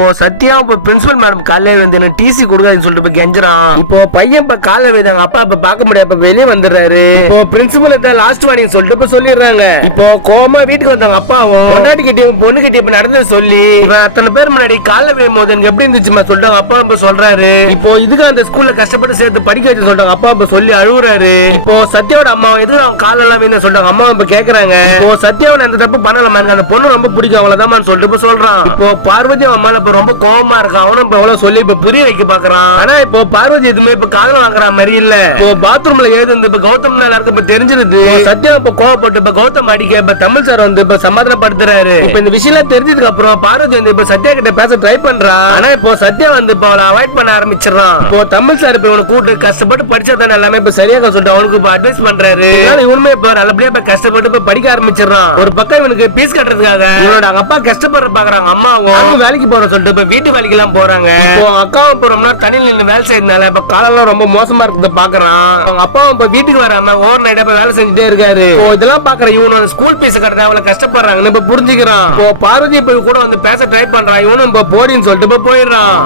இப்போ சத்யா இப்ப principal madam காலையில வந்து என்ன டிசி கொடுக்காதுன்னு சொல்லிட்டு போய் கெஞ்சுறான். இப்போ பையன் இப்ப காலையில வைத்தாங்க அப்பா இப்ப பாக்க முடியாது வெளியே வந்துடுறாரு. இப்போ பிரின்சிபல் லாஸ்ட் வார்னிங் சொல்லிட்டு இப்ப சொல்லிடுறாங்க. இப்போ கோமா வீட்டுக்கு வந்தாங்க அப்பாவும் பொண்டாட்டி கிட்டயும் பொண்ணு கிட்ட இப்ப நடந்து சொல்லி அத்தனை பேர் முன்னாடி காலைல வைக்கும் போது எனக்கு எப்படி இருந்துச்சுமா சொல்லிட்டாங்க அப்பா இப்ப சொல்றாரு. இப்போ இதுக்கு அந்த ஸ்கூல்ல கஷ்டப்பட்டு சேர்த்து படிக்க வச்சு சொல்லிட்டாங்க அப்பா இப்ப சொல்லி அழுகுறாரு. இப்போ சத்யாவோட அம்மா எதுவும் அவங்க காலெல்லாம் வேணும் சொல்லிட்டாங்க அம்மா இப்ப கேக்குறாங்க. இப்போ சத்யாவோட அந்த தப்பு பண்ணலாமா அந்த பொண்ணு ரொம்ப பிடிக்கும் அவ்வளவுதான் சொல்லிட்டு இப்ப சொல்றான். இப்போ பார்வதி அம்மா இப்ப ரொம்ப கோபமா இருக்கான். அவனும் இப்ப எவ்வளவு சொல்லி இப்ப புரிய வைக்க பாக்குறான். ஆனா இப்போ பார்வதி எதுவுமே இப்ப காதல வாங்குற மாதிரி இல்ல. இப்போ பாத்ரூம்ல ஏது இப்ப கௌதம் எல்லாருக்கும் இப்ப தெரிஞ்சிருது. சத்யா இப்ப கோவப்பட்டு இப்ப கௌதம் அடிக்க இப்ப தமிழ் சார் வந்து இப்ப சமாதானப்படுத்துறாரு. இப்ப இந்த விஷயம் தெரிஞ்சதுக்கு அப்புறம் பார்வதி வந்து இப்ப சத்யா கிட்ட பேச ட்ரை பண்றா. ஆனா இப்போ சத்யா வந்து இப்ப அவளை அவாய்ட் பண்ண ஆரம்பிச்சிடறான். இப்போ தமிழ் சார் இப்ப இவனை கூட்டு கஷ்டப்பட்டு படிச்சதான எல்லாமே இப்ப சரியாக சொல்லிட்டு அவனுக்கு இப்ப அட்வைஸ் பண்றாரு. இவனுமே இப்ப நல்லபடியா இப்ப கஷ்டப்பட்டு இப்ப படிக்க ஆரம்பிச்சிடறான். ஒரு பக்கம் இவனுக்கு பீஸ் கட்டுறதுக்காக இவனோட அப்பா கஷ்டப்படுற பாக்குறாங்க. அம்மாவும் வேலைக்கு போற சொல்லிட்டு இப்ப வீட்டு வேலைக்கு எல்லாம் போறாங்க. இப்போ அக்காவும் இப்ப ரொம்ப நேரம் தண்ணியில் நின்று வேலை செய்யறதுனால இப்ப காலெல்லாம் ரொம்ப மோசமா இருக்கிறத பாக்குறான். அவங்க அப்பாவும் இப்ப வீட்டுக்கு வராம ஓவர் நைட் இப்ப வேலை செஞ்சுட்டே இருக்காரு. இதெல்லாம் பாக்குற இவனோட ஸ்கூல் பீஸ் கட்டுறது அவ்வளவு கஷ்டப்படுறாங்கன்னு இப்ப புரிஞ்சுக்கிறான். இப்போ பார்வதி இப்ப கூட வந்து பேச ட்ரை பண்றான். இவனும் இப்ப போடின்னு சொல்லிட்டு இப்ப போயிடுறான்.